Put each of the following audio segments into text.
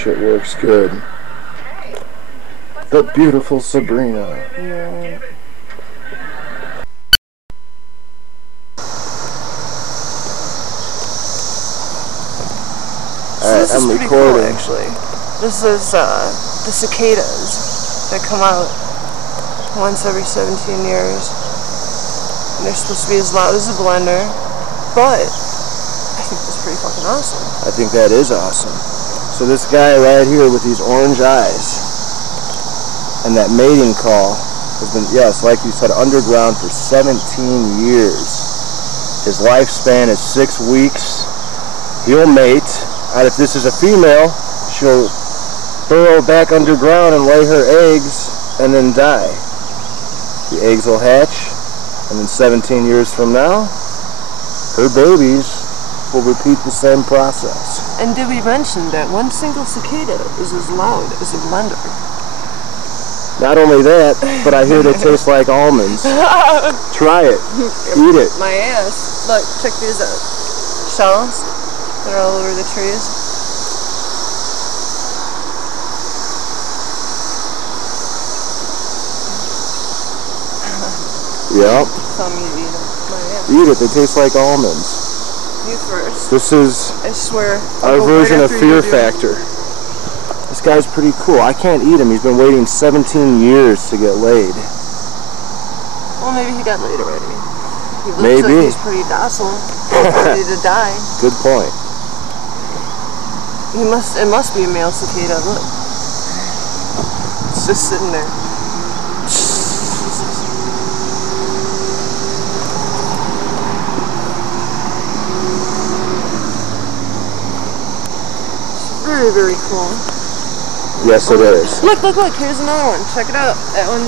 shit works good. The beautiful Sabrina. Yeah. Alright, I'm recording. Cool, actually. This is the cicadas that come out once every 17 years. And they're supposed to be as loud as a blender, but I think that's pretty fucking awesome. I think that is awesome. So this guy right here with these orange eyes and that mating call has been, yes, like you said, underground for 17 years. His lifespan is 6 weeks. He'll mate. And if this is a female, she'll burrow back underground and lay her eggs and then die. The eggs will hatch, and then 17 years from now, her babies will repeat the same process. And did we mention that one single cicada is as loud as a blender? Not only that, but I hear they taste like almonds. Try it. Eat it. My ass. Look, check these out. Shells. They're all over the trees. Yep. Tell me to eat them. My ass. Eat it. They taste like almonds. You first. This is, I swear, our version of Fear Factor. This guy's pretty cool. I can't eat him. He's been waiting 17 years to get laid. Well, maybe he got laid already. He looks Maybe. Like he's pretty docile. Ready to die. Good point. It must be a male cicada. Look. It's just sitting there. Very, very cool. Yes, it is. Look, look, look. Here's another one. Check it out. That one's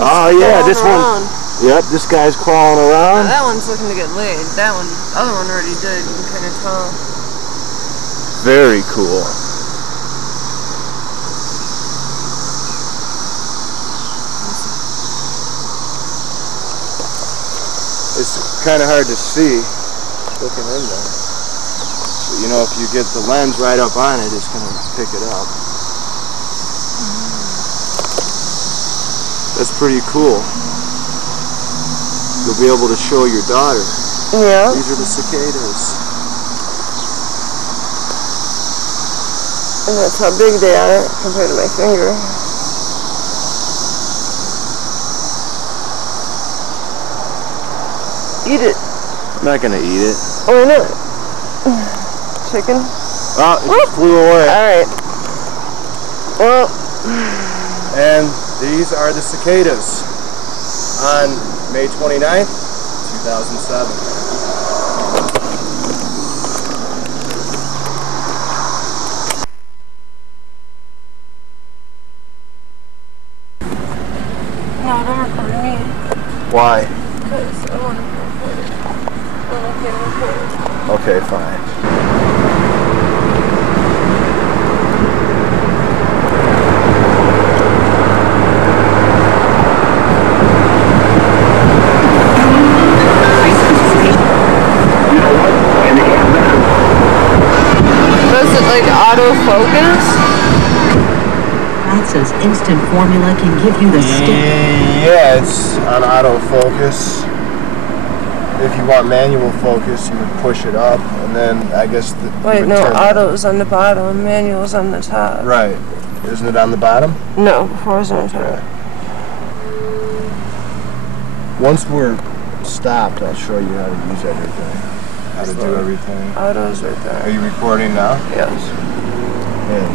this around. Yep, this guy's crawling around. Now, that one's looking to get laid. That one, the other one already did. You can kind of tell. Very cool. It's kind of hard to see looking in there. But you know, if you get the lens right up on it, it's going to pick it up. That's pretty cool. You'll be able to show your daughter. Yeah. These are the cicadas. And that's how big they are compared to my finger. Eat it. I'm not going to eat it. Why not? Chicken? Oh, it flew away. Alright. Well. And these are the cicadas on May 29th, 2007. No, don't record me. Why? Because I want to record it. Well, I can't record it. Okay, fine. Does it like autofocus? That says instant formula can give you the stick. Yeah, it's on autofocus. If you want manual focus, you would push it up, and then I guess the Wait, no, auto's on the bottom, manual's on the top. Right. Isn't it on the bottom? No, before it's on the top. Okay. Once we're stopped, I'll show you how to use everything. How to do everything. Auto's right there. Are you recording now? Yes. And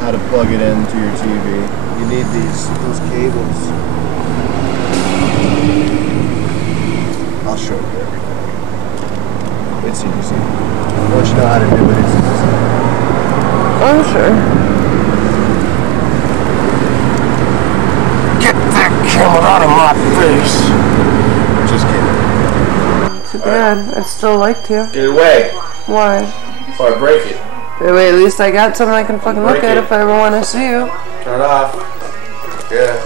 how to plug it into your TV. You need those cables. I'll show you everything. It's easy. Once you know how to do it, it's easy. I'm sure. Get that camera out of my face! Just kidding. Too bad. I'd still like to. Get away. Why? Before I break it. Wait, at least I got something I can fucking look at if I ever want to see you. Turn it off. Yeah.